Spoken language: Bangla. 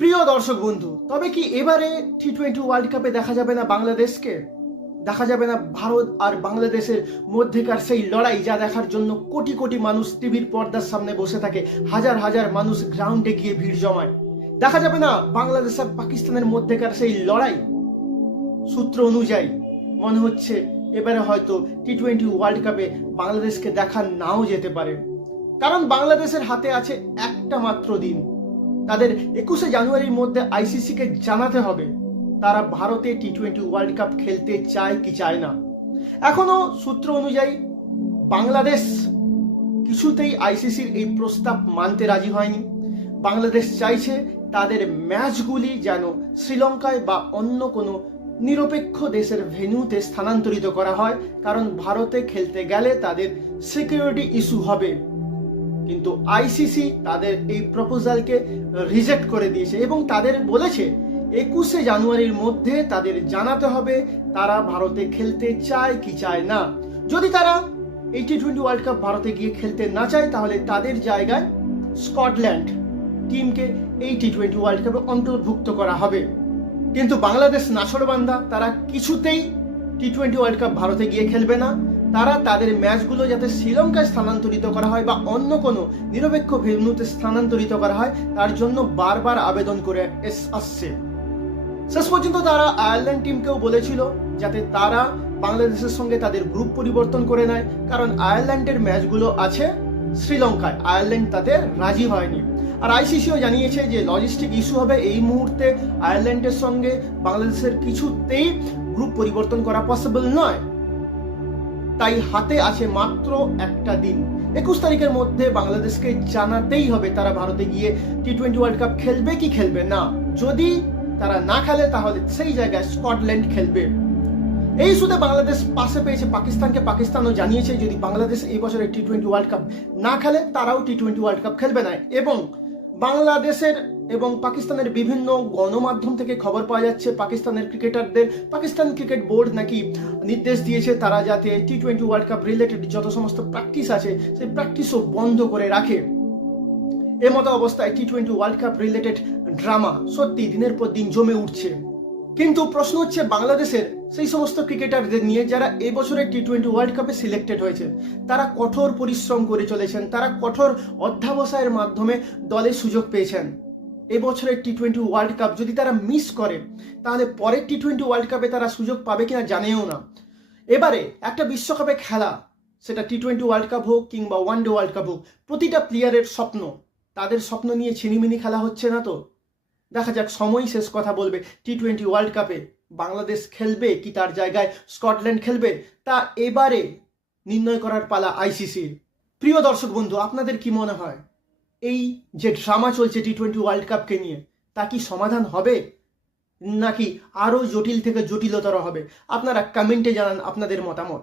প্রিয় দর্শক বন্ধু, তবে কি এবারে টি টোয়েন্টি ওয়ার্ল্ড কাপে দেখা যাবে না বাংলাদেশকে? দেখা যাবে না ভারত আর বাংলাদেশের মধ্যেকার সেই লড়াই যা দেখার জন্য কোটি কোটি মানুষ টিভির পর্দার সামনে বসে থাকে, হাজার হাজার মানুষ গ্রাউন্ডে গিয়ে ভিড় জমায়। দেখা যাবে না বাংলাদেশ আর পাকিস্তানের মধ্যেকার সেই লড়াই? সূত্র অনুযায়ী মনে হচ্ছে এবারে হয়তো টি টোয়েন্টি ওয়ার্ল্ড কাপে বাংলাদেশকে দেখা নাও যেতে পারে। কারণ বাংলাদেশের হাতে আছে একটা মাত্র দিন। তাদের একুশে জানুয়ারির মধ্যে আইসিসিকে জানাতে হবে। তারা ভারতে টি টোয়েন্টি ওয়ার্ল্ড কাপ খেলতে চায় কি চায় না। এখনও সূত্র অনুযায়ী বাংলাদেশ কিছুতেই আইসিসির এই প্রস্তাব মানতে রাজি হয়নি। বাংলাদেশ চাইছে তাদের ম্যাচগুলি যেন শ্রীলঙ্কায় বা অন্য কোনো নিরপেক্ষ দেশের ভেন্যুতে স্থানান্তরিত করা হয়, কারণ ভারতে খেলতে গেলে তাদের সিকিউরিটি ইস্যু হবে। কিন্তু আইসিসি তাদের এই প্রপোজালকে রিজেক্ট করে দিয়েছে এবং তাদের বলেছে, একুশে জানুয়ারির মধ্যে তাদের জানাতে হবে তারা ভারতে খেলতে চায় কি চায় না। যদি তারা এই টি টোয়েন্টি ওয়ার্ল্ড কাপ ভারতে গিয়ে খেলতে না চায়, তাহলে তাদের জায়গায় স্কটল্যান্ড টিমকে এই টি টোয়েন্টি ওয়ার্ল্ড কাপে অন্তর্ভুক্ত করা হবে। কিন্তু বাংলাদেশ নাছড়বান্ধা তারা কিছুতেই টি টোয়েন্টি ওয়ার্ল্ড কাপ ভারতে গিয়ে খেলবে না। তারা তাদের ম্যাচগুলো যাতে শ্রীলঙ্কায় স্থানান্তরিত করা হয় বা অন্য কোনো নিরপেক্ষ ভেন্যুতে স্থানান্তরিত করা হয়, তার জন্য বারবার আবেদন করে এস- আসছে। শেষ পর্যন্ত তারা আয়ারল্যান্ড টিমকেও বলেছিল যাতে তারা বাংলাদেশের সঙ্গে তাদের গ্রুপ পরিবর্তন করে নেয়, কারণ আয়ারল্যান্ডের ম্যাচগুলো আছে শ্রীলঙ্কায়, আয়ারল্যান্ড তাতে রাজি হয়নি। আর আইসিসিও জানিয়েছে যে লজিস্টিক ইস্যু হবে এই মুহূর্তে আয়ারল্যান্ডের সঙ্গে বাংলাদেশের কিছুতেই গ্রুপ পরিবর্তন করা পসিবল নয়। তাই হাতে আছে মাত্র একটা দিন। একুশ তারিখের মধ্যে বাংলাদেশকে জানাতেই হবে তারা ভারতে গিয়ে টি টোয়েন্টি ওয়ার্ল্ড কাপ খেলবে কি খেলবে না। যদি তারা না খেলে, তাহলে সেই জায়গায় স্কটল্যান্ড খেলবে। এই ইস্যুতে বাংলাদেশ পাশে পেয়েছে পাকিস্তানকে। পাকিস্তানও জানিয়েছে, যদি বাংলাদেশ এই বছরের টি টোয়েন্টি ওয়ার্ল্ড কাপ না খেলে, তারাও টি টোয়েন্টি ওয়ার্ল্ড কাপ খেলবে না। এবং বাংলাদেশের এবং পাকিস্তানের বিভিন্ন গণমাধ্যম থেকে খবর পাওয়া যাচ্ছে, পাকিস্তানের ক্রিকেটারদের। পাকিস্তান ক্রিকেট বোর্ড নাকি নির্দেশ দিয়েছে তারা যাতে T twenty world cup related যত সমস্ত প্র্যাকটিস আছে, সেই প্র্যাকটিসও বন্ধ করে রাখে। এ মতো অবস্থায় T twenty world cup related drama সত্যি দিনের পর দিন জমে উঠছে। কিন্তু প্রশ্ন হচ্ছে বাংলাদেশের সেই সমস্ত ক্রিকেটারদের নিয়ে যারা এবছরের টি টোয়েন্টি ওয়ার্ল্ড কাপে সিলেক্টেড হয়েছে তারা কঠোর পরিশ্রম করে চলেছেন, তারা কঠোর অধ্যাবসায়ের মাধ্যমে দলে সুযোগ পেয়েছেন। এবছরের টি টোয়েন্টি ওয়ার্ল্ড কাপ যদি তারা মিস করে, তাহলে পরের টি টোয়েন্টি ওয়ার্ল্ড কাপে তারা সুযোগ পাবে কিনা জানেও না। এবারে একটা বিশ্বকাপে খেলা, সেটা টি টোয়েন্টি ওয়ার্ল্ড কাপ হোক কিংবা ওয়ান ডে ওয়ার্ল্ড কাপ হোক, প্রতিটা প্লেয়ারের স্বপ্ন, তাদের স্বপ্ন নিয়ে ছিনিমিনি খেলা হচ্ছে না তো? দেখা যাক, সময় শেষ কথা বলবে টি টোয়েন্টি ওয়ার্ল্ড কাপে বাংলাদেশ খেলবে কি তার জায়গায় স্কটল্যান্ড খেলবে, তা এবারে নির্ণয় করার পালা আইসিসির প্রিয় দর্শক বন্ধু, আপনাদের কি মনে হয়? এই যে ড্রামা চলছে টি টোয়েন্টি ওয়ার্ল্ড কাপকে নিয়ে, তা কি সমাধান হবে? নাকি আরও জটিল থেকে জটিলতর হবে? আপনারা কমেন্টে জানান আপনাদের মতামত।